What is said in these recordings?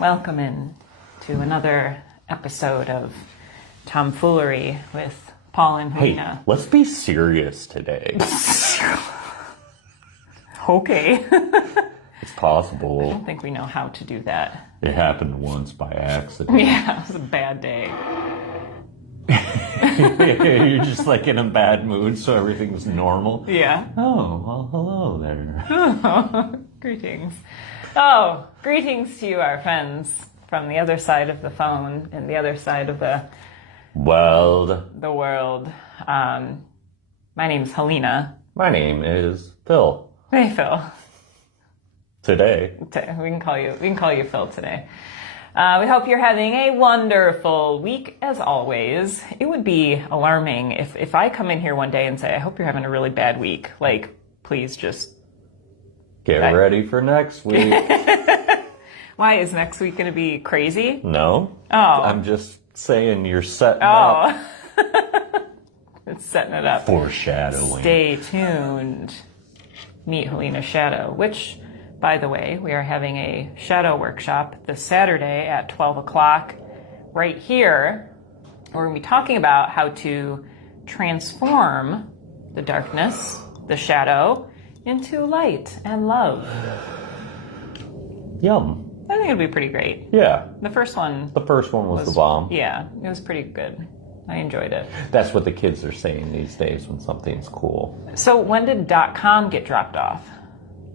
Welcome in to another episode of Tomfoolery with Paul and Hey, Helena. let's be serious today. Okay. It's possible. I don't think we know how to do that. It happened once by accident. Yeah, it was a bad day. You're just like in a bad mood, so everything's normal. Yeah. Oh, well, hello there. Greetings. Oh, greetings to you, our friends, from the other side of the phone and the other side of the Well, world. My name's Helena. my name is Phil. Hey, Phil. Today. We can call you Phil today. We hope you're having a wonderful week, as always. It would be alarming if I come in here one day and say, I hope you're having a really bad week. Like, please just... Get ready for next week. Why, is next week going to be crazy? No. Oh. I'm just saying you're setting up. It's setting it up. Foreshadowing. Stay tuned. Meet Helena's Shadow, which, by the way, we are having a shadow workshop this Saturday at 12 o'clock right here. We're going to be talking about how to transform the darkness, the shadow, into light and love. Yum. I think it'll be pretty great. Yeah. The first one The first one was the bomb. Yeah, it was pretty good. I enjoyed it. That's what the kids are saying these days when something's cool. So when did .com get dropped off?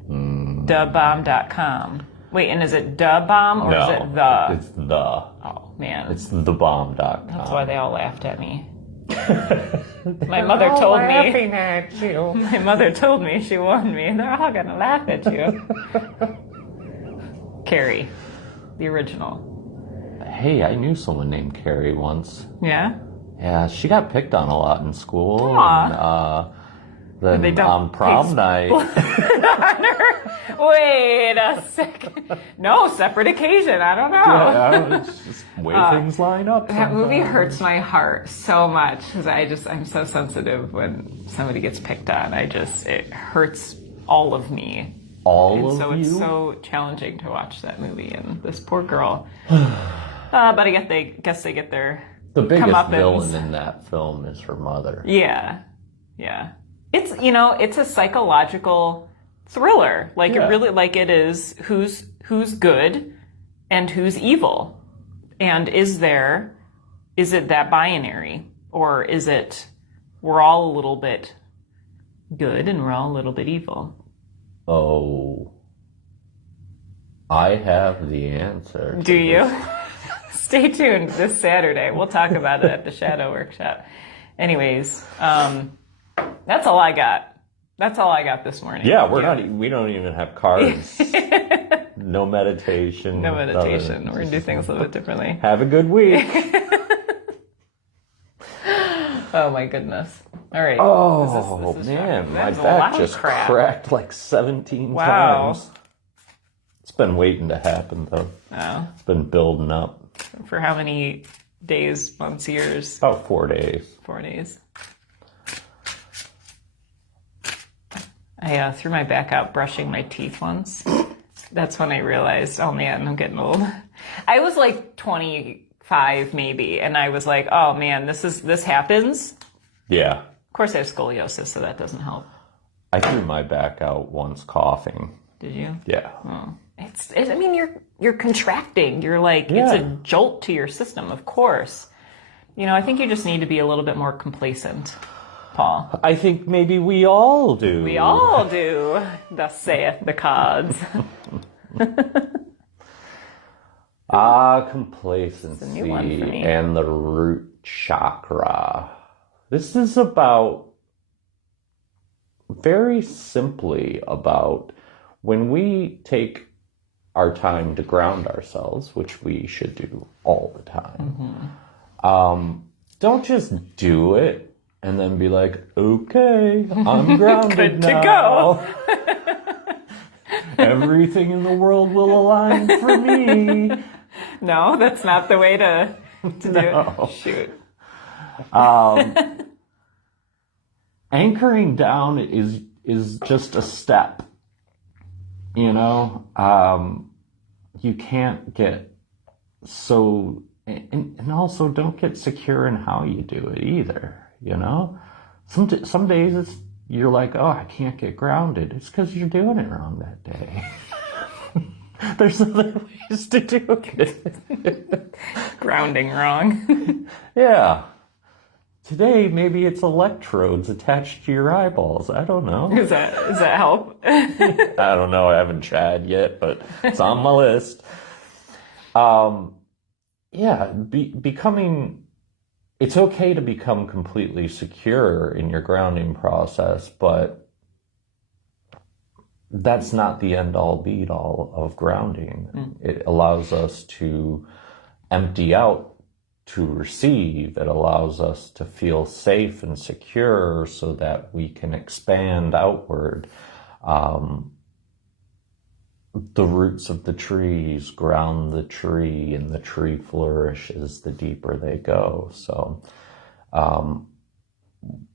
Dubomb.com. Wait, and is it dubomb or is it the? It's the. Oh, man. It's thebomb.com. That's why they all laughed at me. My mother told me. Laughing at you. My mother told me, she warned me, they're all going to laugh at you. Carrie, the original. Hey, I knew someone named Carrie once. Yeah? Yeah, she got picked on a lot in school. Aw. And They then don't on prom night. Wait a second. No, separate occasion. I don't know. Yeah, it's just the way things line up. That movie sometimes. hurts my heart so much because I'm so sensitive when somebody gets picked on. It hurts all of me. All And of so you? it's so challenging to watch that movie and this poor girl. But I guess they get their The biggest comeuppance. villain in that film is her mother. Yeah. It's a psychological thriller. Like Yeah. it really, like it is who's good and who's evil. And is it that binary? Or is it we're all a little bit good and we're all a little bit evil? Oh. I have the answer. Do you? Stay tuned this Saturday. We'll talk about it at the Shadow Workshop. Anyways, that's all I got. That's all I got this morning. Yeah, we don't even have cards. No meditation. No meditation. nothing. We're going to do things a little bit differently. Have a good week. Oh, my goodness. All right. Oh, This is man. shocking. My That's a lot back of just crap. cracked like 17 Wow. times. It's been waiting to happen, though. Oh, It's been building up. for how many days, months, years? About 4 days. 4 days. I threw my back out brushing my teeth once. That's when I realized, oh man, I'm getting old. I was like 25 maybe, and I was like, oh man, this happens. Yeah. Of course I have scoliosis, so that doesn't help. I threw my back out once coughing. Did you? Yeah. I mean, you're contracting. You're like, it's a jolt to your system, of course. I think you just need to be a little bit more complacent, Paul. I think maybe we all do. We all do, thus saith the cards. Complacency new one for me. and the root chakra. This is very simply about when we take our time to ground ourselves, which we should do all the time. Don't just do it and then be like, okay, I'm grounded Good to now. Everything in the world will align for me. No, that's not the way to do No. it. Shoot. Anchoring down is just a step. You can't get So, and also don't get secure in how you do it either, you know? Some days you're like, oh, I can't get grounded. It's because you're doing it wrong that day. There's other ways to do it. Grounding wrong. Yeah. Today, maybe it's electrodes attached to your eyeballs. I don't know. Does that help? I don't know. I haven't tried yet, but it's on my list. Yeah, it's okay to become completely secure in your grounding process, but that's not the end all be all of grounding. It allows us to empty out to receive. It allows us to feel safe and secure so that we can expand outward. The roots of the trees ground the tree, and the tree flourishes the deeper they go. So,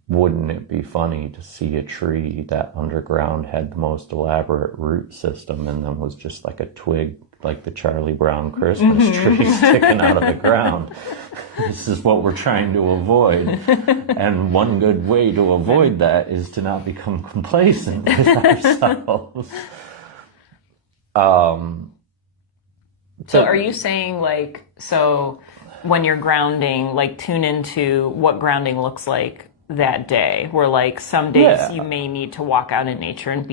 wouldn't it be funny to see a tree that underground had the most elaborate root system and then was just like a twig, like the Charlie Brown Christmas tree sticking out of the ground? This is what we're trying to avoid. And one good way to avoid that is to not become complacent with ourselves. So are you saying so when you're grounding, tune into what grounding looks like that day, where some days you may need to walk out in nature and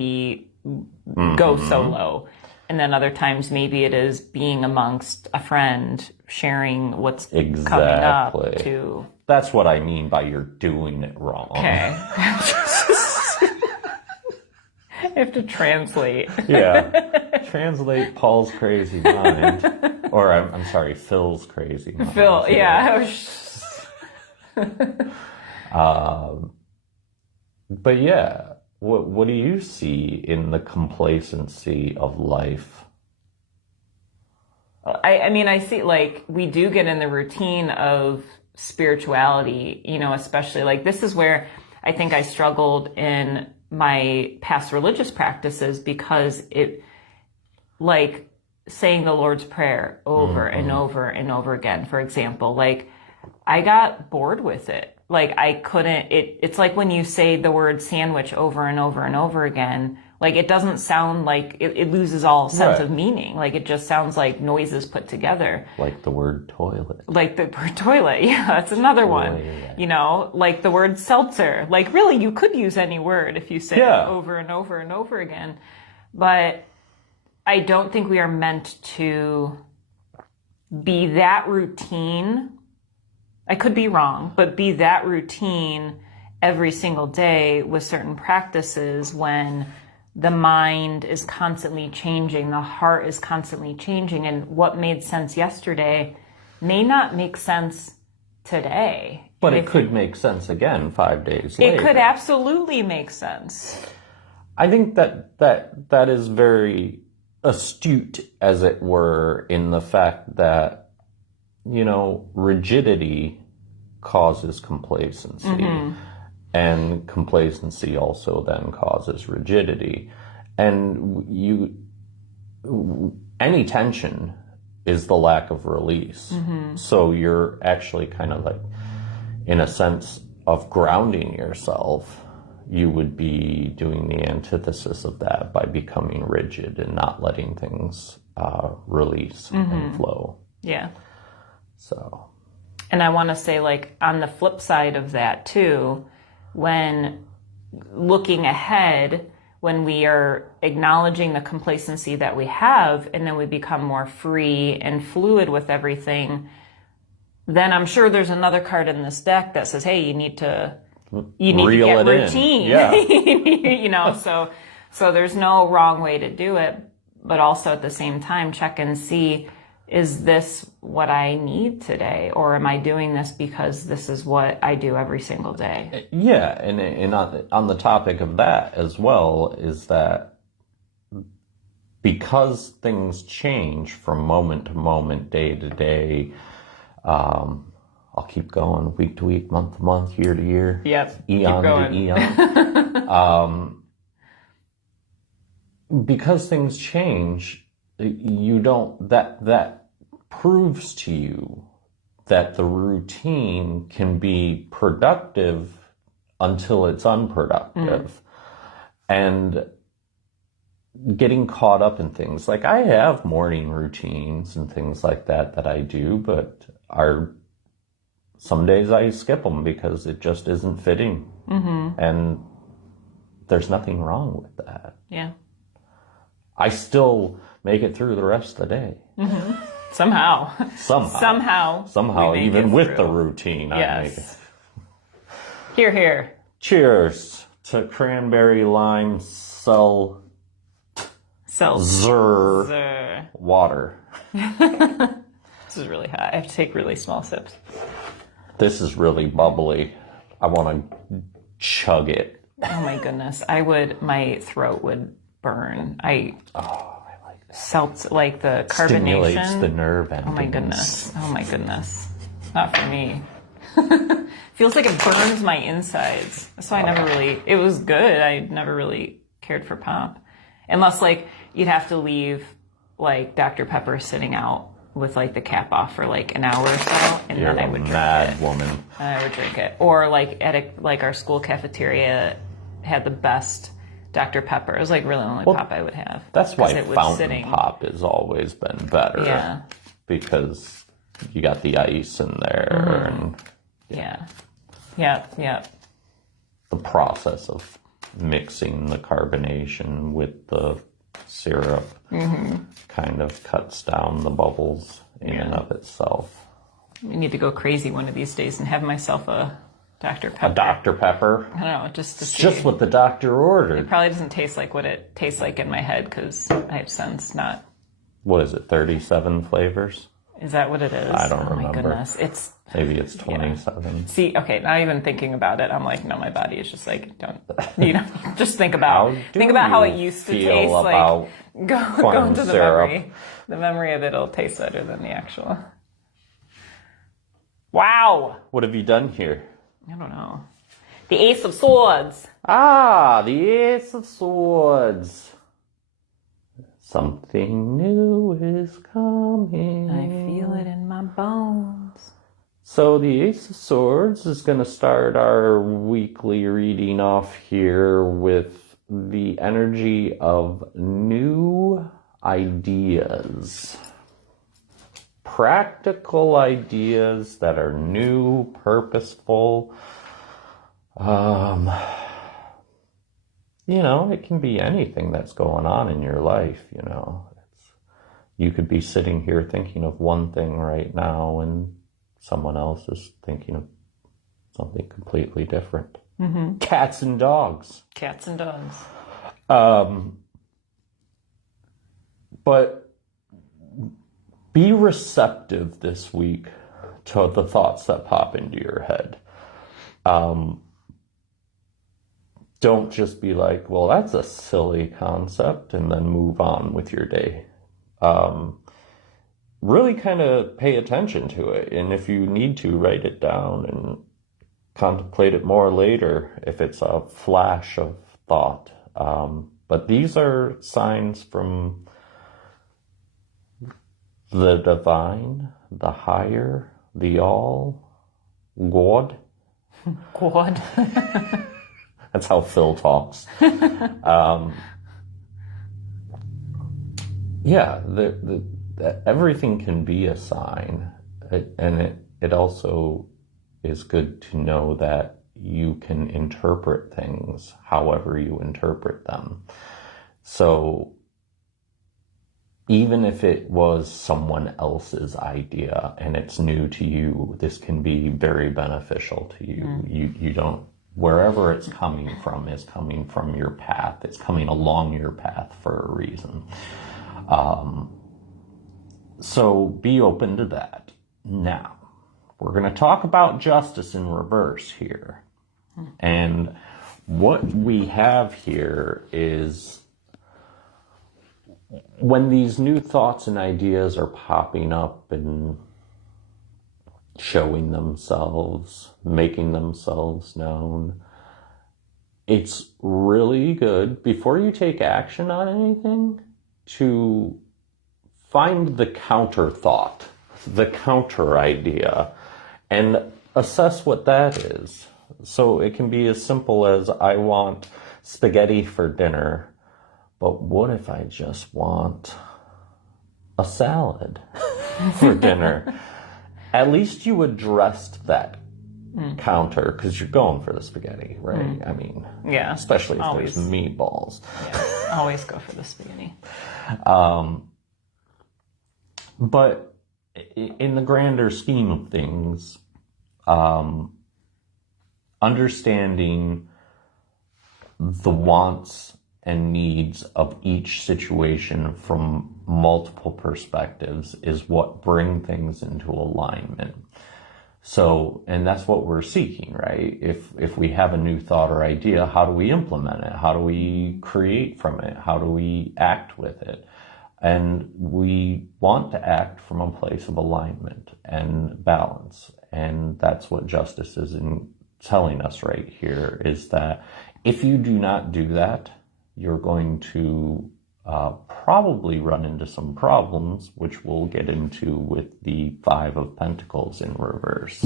go solo. And then other times maybe it is being amongst a friend, sharing what's coming up to. That's what I mean by you're doing it wrong. Okay. I have to translate. Yeah. Translate Paul's crazy mind. Or, I'm sorry, Phil's crazy mind. Phil, yeah. But yeah, what do you see in the complacency of life? I mean, I see, we do get in the routine of spirituality, especially, this is where I think I struggled in my past religious practices, because it, saying the Lord's Prayer over and over and over again, for example, I got bored with it. I couldn't, it's like when you say the word sandwich over and over and over again, it doesn't sound like, it loses all sense of meaning. It just sounds like noises put together. Like the word toilet. Like the word toilet, yeah, that's another one. Like the word seltzer. Really, you could use any word if you say it over and over and over again. But I don't think we are meant to be that routine. I could be wrong, but be that routine every single day with certain practices when the mind is constantly changing, the heart is constantly changing, and what made sense yesterday may not make sense today. But it could make sense again 5 days later. It could absolutely make sense. I think that is very astute, as it were, in the fact that, rigidity causes complacency. And complacency also then causes rigidity. And any tension is the lack of release. So you're actually kind of in a sense of grounding yourself, you would be doing the antithesis of that by becoming rigid and not letting things release and flow. Yeah. So. And I want to say, on the flip side of that too, when looking ahead, when we are acknowledging the complacency that we have, and then we become more free and fluid with everything, then I'm sure there's another card in this deck that says, hey, you need to get routine. Yeah. So there's no wrong way to do it, but also at the same time, check and see, is this what I need today? Or am I doing this because this is what I do every single day? Yeah, and on the topic of that as well, is that because things change from moment to moment, day to day, I'll keep going, week to week, month to month, year to year, eon to eon. Because things change, you don't, that proves to you that the routine can be productive until it's unproductive. And getting caught up in things like I have morning routines and things like that I do, but some days I skip them because it just isn't fitting. And there's nothing wrong with that. Yeah. I still make it through the rest of the day. Somehow. Somehow, we make even it with through. the routine, I make it. Yes. Here, here. Cheers to cranberry lime seltzer water. This is really hot. I have to take really small sips. This is really bubbly. I want to chug it. Oh my goodness. My throat would burn. I like that. Like the carbonation. Stimulates the nerve endings. Oh my goodness. Not for me. Feels like it burns my insides. That's why it was good. I never really cared for pop. Unless like you'd have to leave like Dr. Pepper sitting out with like the cap off for like an hour or so, and You're then I would drink mad it. woman. I would drink it. Or like at our school cafeteria had the best Dr. Pepper. It was like really the only pop I would have. That's why it was fountain pop has always been better. Yeah. Because you got the ice in there and Yeah. the process of mixing the carbonation with the syrup kind of cuts down the bubbles in and of itself. I need to go crazy one of these days and have myself a Dr. Pepper. A Dr. Pepper? I don't know, just to see. Just what the doctor ordered. It probably doesn't taste like what it tastes like in my head because I have sense not. What is it, 37 flavors? Is that what it is? I don't remember. remember. My goodness. Maybe it's 27. See, okay, not even thinking about it. I'm like, no, my body is just like, just think about how it used to taste. Like, go into the syrup. memory. The memory of it'll taste better than the actual. Wow. What have you done here? I don't know. The Ace of Swords. Ah, the Ace of Swords. Something new is coming. I feel it in my bones. So the Ace of Swords is going to start our weekly reading off here with the energy of new ideas. Practical ideas that are new, purposeful. It can be anything that's going on in your life, You could be sitting here thinking of one thing right now and someone else is thinking of something completely different. Cats and dogs. Cats and dogs. But be receptive this week to the thoughts that pop into your head. Don't just be like, well, that's a silly concept, and then move on with your day. Really kind of pay attention to it. And if you need to, write it down and contemplate it more later if it's a flash of thought. But these are signs from the divine, the higher, the all, God. God. That's how Phil talks. Everything can be a sign, and it also is good to know that you can interpret things however you interpret them. So even if it was someone else's idea and it's new to you, this can be very beneficial to you. You don't, wherever it's coming from is coming from your path. It's coming along your path for a reason. So be open to that. Now, we're going to talk about justice in reverse here. And what we have here is when these new thoughts and ideas are popping up and showing themselves, making themselves known, it's really good before you take action on anything to find the counter thought the counter idea and assess what that is. So it can be as simple as, I want spaghetti for dinner, but what if I just want a salad for dinner? At least you addressed that counter, because you're going for the spaghetti, right? I mean, Yeah. especially if Always. there's meatballs. Yeah. Always go for the spaghetti. But in the grander scheme of things, understanding the wants and needs of each situation from multiple perspectives is what bring things into alignment. So, and that's what we're seeking, right? If we have a new thought or idea, how do we implement it? How do we create from it? How do we act with it? And we want to act from a place of alignment and balance. And that's what justice is telling us right here, is that if you do not do that, you're going to probably run into some problems, which we'll get into with the Five of Pentacles in reverse.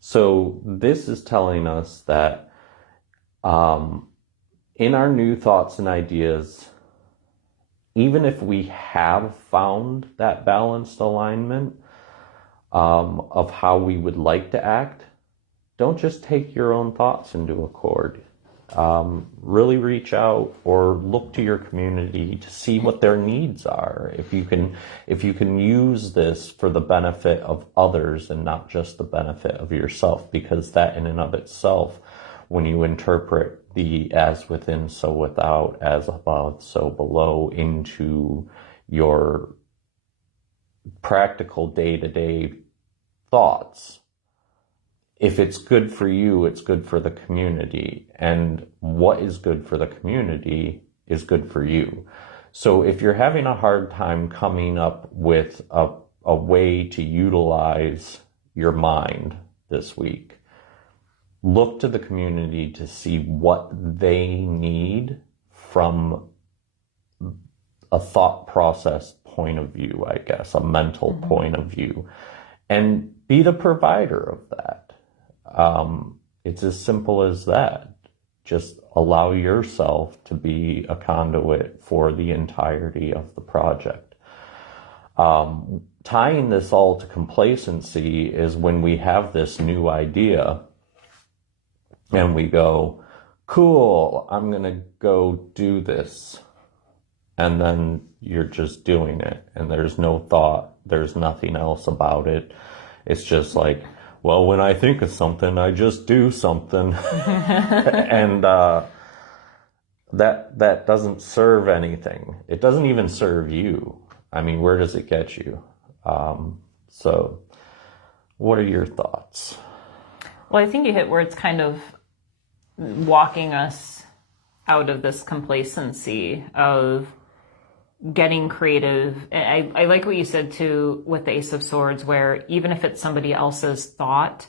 So this is telling us that in our new thoughts and ideas, even if we have found that balanced alignment of how we would like to act, don't just take your own thoughts into accord. Really reach out or look to your community to see what their needs are. If you can use this for the benefit of others and not just the benefit of yourself, because that in and of itself, when you interpret the as within, so without, as above, so below into your practical day-to-day thoughts, if it's good for you, it's good for the community. And what is good for the community is good for you. So if you're having a hard time coming up with a way to utilize your mind this week, look to the community to see what they need from a thought process point of view, I guess, a mental point of view, and be the provider of that. It's as simple as that. Just allow yourself to be a conduit for the entirety of the project. Tying this all to complacency is when we have this new idea and we go, cool, I'm going to go do this. And then you're just doing it. And there's no thought. There's nothing else about it. It's just like, well, when I think of something, I just do something. And that doesn't serve anything. It doesn't even serve you. I mean, where does it get you? So what are your thoughts? Well, I think you hit where it's kind of walking us out of this complacency of getting creative. I like what you said too with the Ace of Swords, where even if it's somebody else's thought,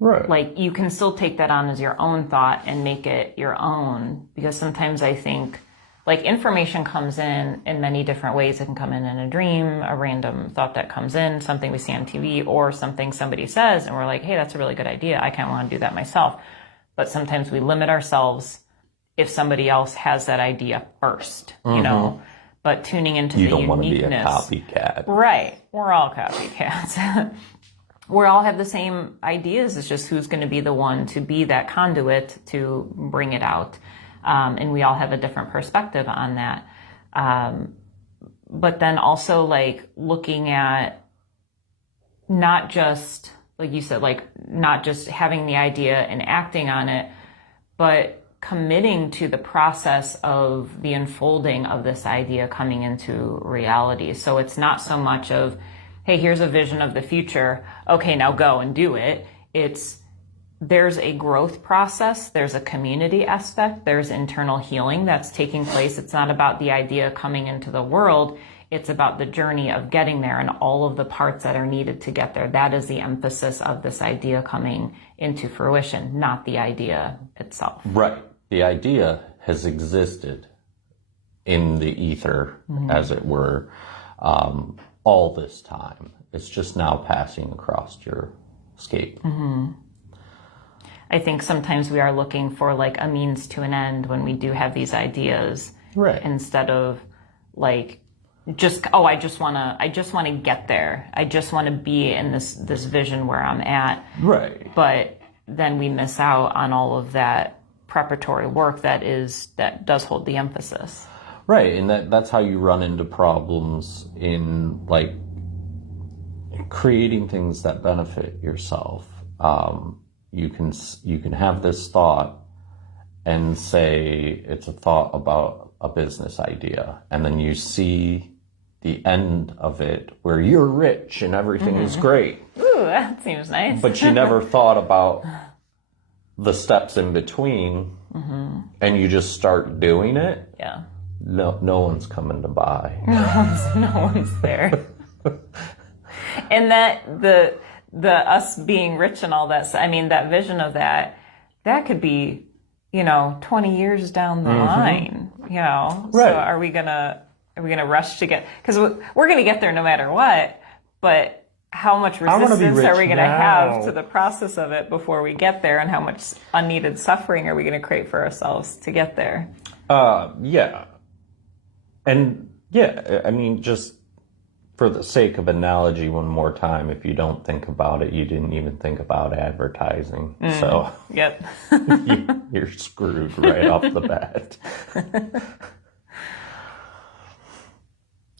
right, like you can still take that on as your own thought and make it your own. Because sometimes I think like information comes in many different ways. It can come in a dream, a random thought that comes in, something we see on TV, or something somebody says and we're like, hey, that's a really good idea. I kind of want to do that myself. But sometimes we limit ourselves if somebody else has that idea first, you know. But tuning into the uniqueness. You don't want to be a copycat. Right. We're all copycats. We all have the same ideas. It's just who's going to be the one to be that conduit to bring it out. And we all have a different perspective on that. But then also like looking at not just, like you said, like not just having the idea and acting on it, but committing to the process of the unfolding of this idea coming into reality. So it's not so much of, hey, here's a vision of the future. Okay, now go and do it. There's a growth process. There's a community aspect. There's internal healing that's taking place. It's not about the idea coming into the world. It's about the journey of getting there and all of the parts that are needed to get there. That is the emphasis of this idea coming into fruition, not the idea itself. Right. The idea has existed in the ether, as it were, all this time. It's just now passing across your scape. I think sometimes we are looking for like a means to an end when we do have these ideas, Right. instead of like just, oh, I just want to get there. I just want to be in this vision where I'm at. Right. But then we miss out on all of that preparatory work that does hold the emphasis. Right, and that's how you run into problems in like creating things that benefit yourself. You can have this thought and say it's a thought about a business idea, and then you see the end of it where you're rich and everything is great. Ooh, that seems nice. But you never thought about the steps in between, and you just start doing it. Yeah. No one's coming to buy. No one's there. And that the us being rich and all that, I mean, that vision of that could be, 20 years down the line, Right. So are we gonna rush to get, because we're gonna get there no matter what, but how much resistance are we going to have to the process of it before we get there, and how much unneeded suffering are we going to create for ourselves to get there? Yeah. And yeah, I mean, just for the sake of analogy one more time, if you don't think about it, you didn't even think about advertising. So Yep. you're screwed right off the bat.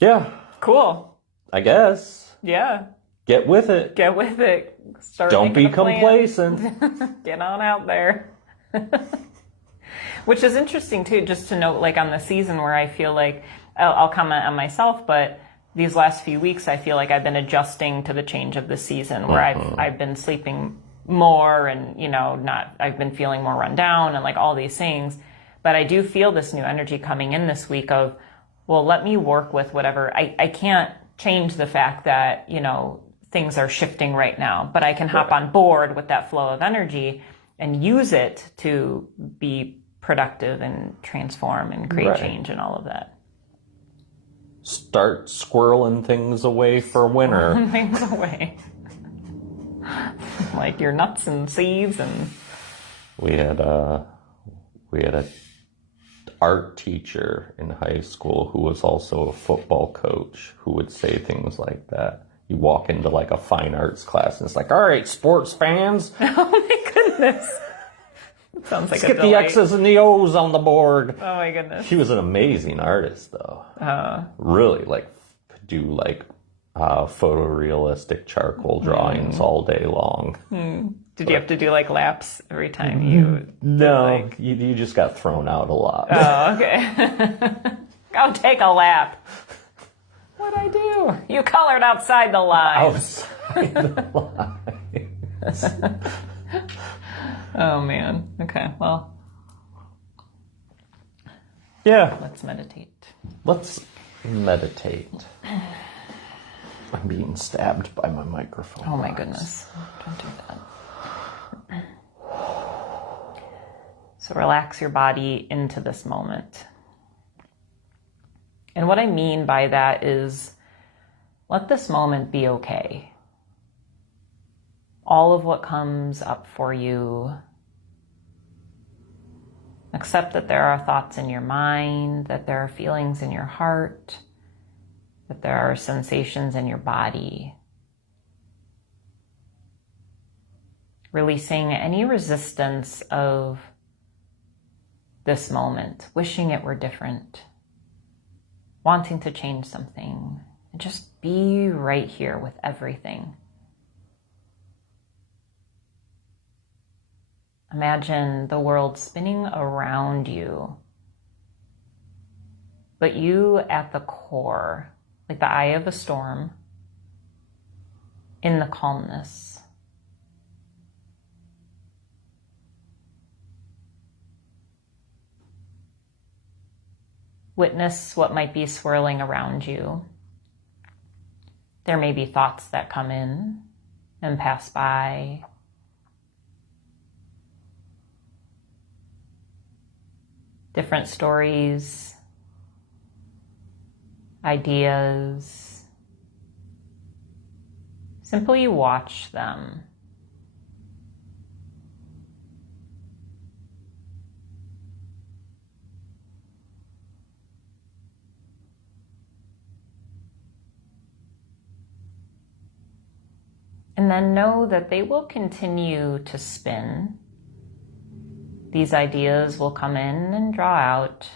Yeah, Cool. I guess. Yeah. Get with it. Get with it. Start Don't be making a plan. complacent. Get on out there. Which is interesting too, just to note, like on the season where I feel like, I'll comment on myself, but these last few weeks I feel like I've been adjusting to the change of the season, where I've been sleeping more, and I've been feeling more run down and like all these things. But I do feel this new energy coming in this week of, well, let me work with whatever. I can't change the fact that, things are shifting right now, but I can hop on board with that flow of energy and use it to be productive and transform and create change and all of that. Start squirreling things away for winter. Things away. Like your nuts and seeds and... We had a art teacher in high school who was also a football coach, who would say things like that. You walk into like a fine arts class and it's like, all right, sports fans. Oh my goodness. Sounds like Let's get the X's and the O's on the board. Oh my goodness. She was an amazing artist though. Really could do like photorealistic charcoal drawings all day long. Did you have to do like laps every time you... No, you just got thrown out a lot. Oh, okay. Go take a lap. What'd I do? You colored outside the line. Outside the lines. Oh man. Okay, well, Yeah, let's meditate. let's meditate. I'm being stabbed by my microphone. Oh my box. goodness. Don't do that. So relax your body into this moment. And what I mean by that is, let this moment be okay. All of what comes up for you. Accept that there are thoughts in your mind, that there are feelings in your heart, that there are sensations in your body. Releasing any resistance of this moment, wishing it were different, wanting to change something, and just be right here with everything. Imagine the world spinning around you, but you at the core, like the eye of a storm, in the calmness. Witness what might be swirling around you. There may be thoughts that come in and pass by. Different stories, ideas. Simply watch them. And then know that they will continue to spin. These ideas will come in and draw out.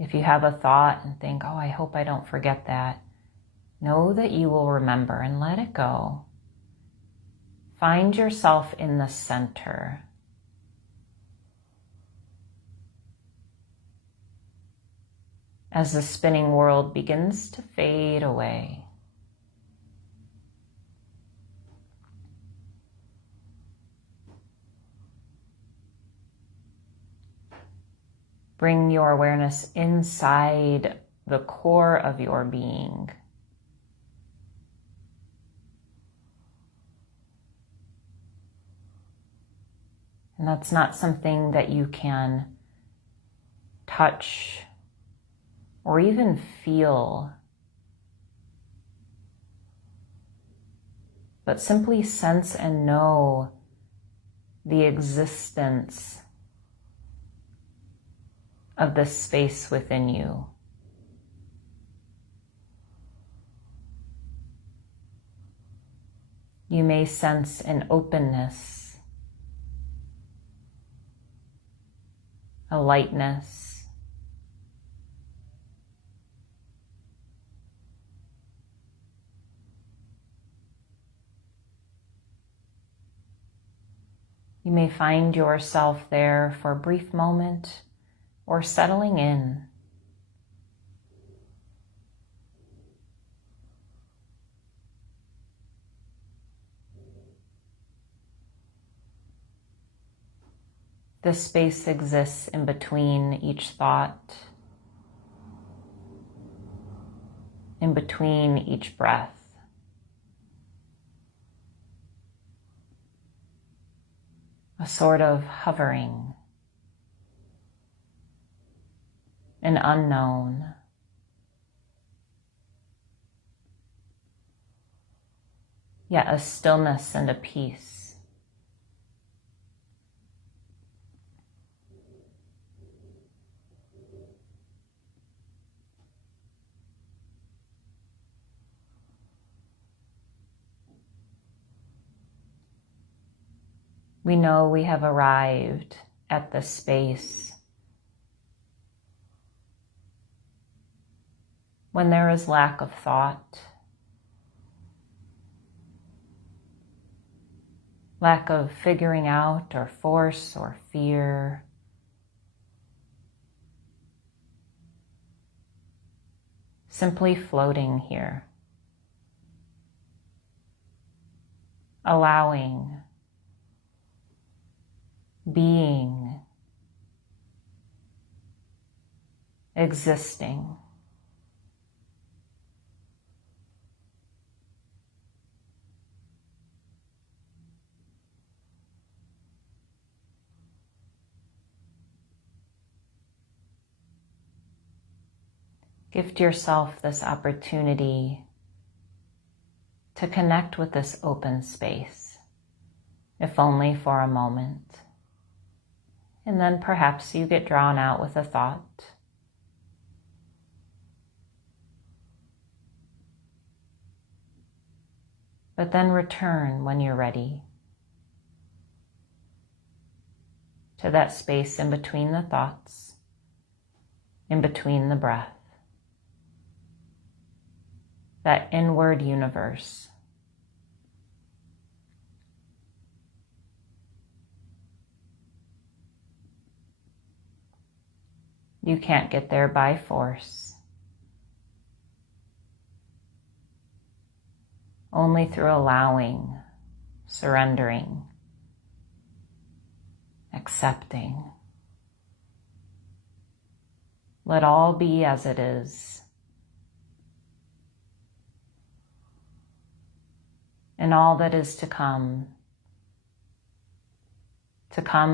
If you have a thought and think, oh, I hope I don't forget that, know that you will remember and let it go. Find yourself in the center. As the spinning world begins to fade away. Bring your awareness inside the core of your being. And that's not something that you can touch or even feel, but simply sense and know the existence of the space within you. You may sense an openness, a lightness, you may find yourself there for a brief moment or settling in. This space exists in between each thought, in between each breath. A sort of hovering, an unknown. Yet a stillness and a peace. We know we have arrived at the space when there is lack of thought, lack of figuring out or force or fear. Simply floating here, allowing, being, existing. Gift yourself this opportunity to connect with this open space, if only for a moment. And then perhaps you get drawn out with a thought. But then return when you're ready to that space in between the thoughts, in between the breath, that inward universe. You can't get there by force. Only through allowing, surrendering, accepting. Let all be as it is. And all that is to come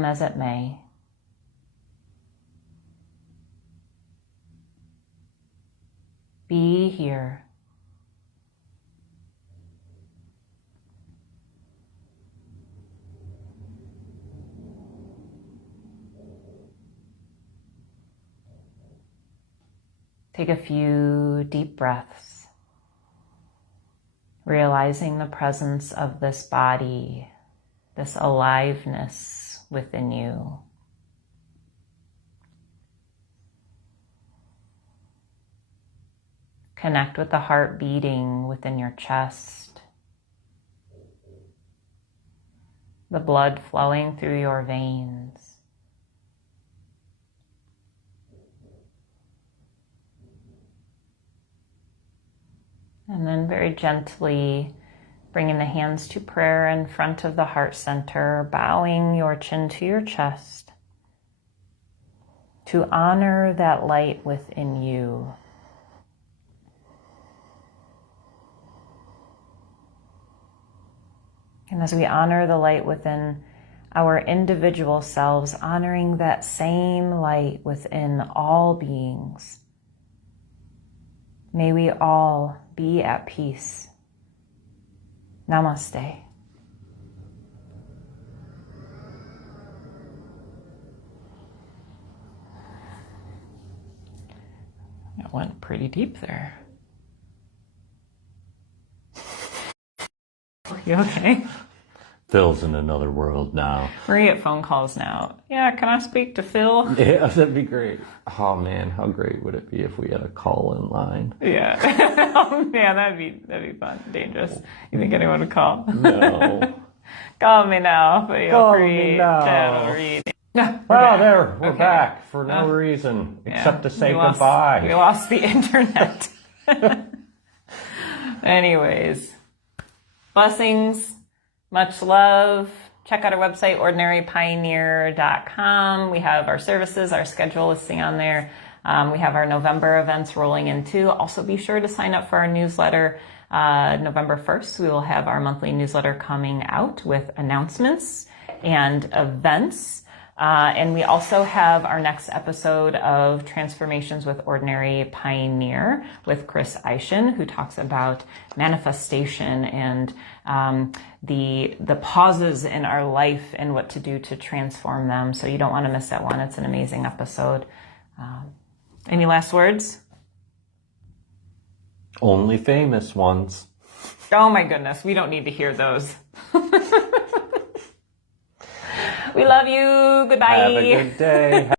as it may. Be here. Take a few deep breaths, realizing the presence of this body, this aliveness within you. Connect with the heart beating within your chest, the blood flowing through your veins. And then very gently bringing the hands to prayer in front of the heart center, bowing your chin to your chest to honor that light within you. And as we honor the light within our individual selves, honoring that same light within all beings, may we all be at peace. Namaste. It went pretty deep there. You okay? Phil's in another world now. We're gonna get phone calls now. Yeah, can I speak to Phil? Yeah, that'd be great. Oh man, how great would it be if we had a call-in line? Yeah. Oh man, that'd be fun. Dangerous. You think anyone would call? No. Call me now. Feel Call free. me now. Channel reading. Well, there, we're Okay. back for no reason except to say We goodbye. lost the internet. Anyways, blessings, much love. Check out our website, ordinarypioneer.com. We have our services, our schedule listing on there. We have our November events rolling in too. Also be sure to sign up for our newsletter. November 1st, we will have our monthly newsletter coming out with announcements and events. And we also have our next episode of Transformations with Ordinary Pioneer with Chris Eishin, who talks about manifestation and the pauses in our life and what to do to transform them. So you don't want to miss that one. It's an amazing episode. Any last words? Only famous ones. Oh my goodness, we don't need to hear those. We love you. Goodbye. Have a good day.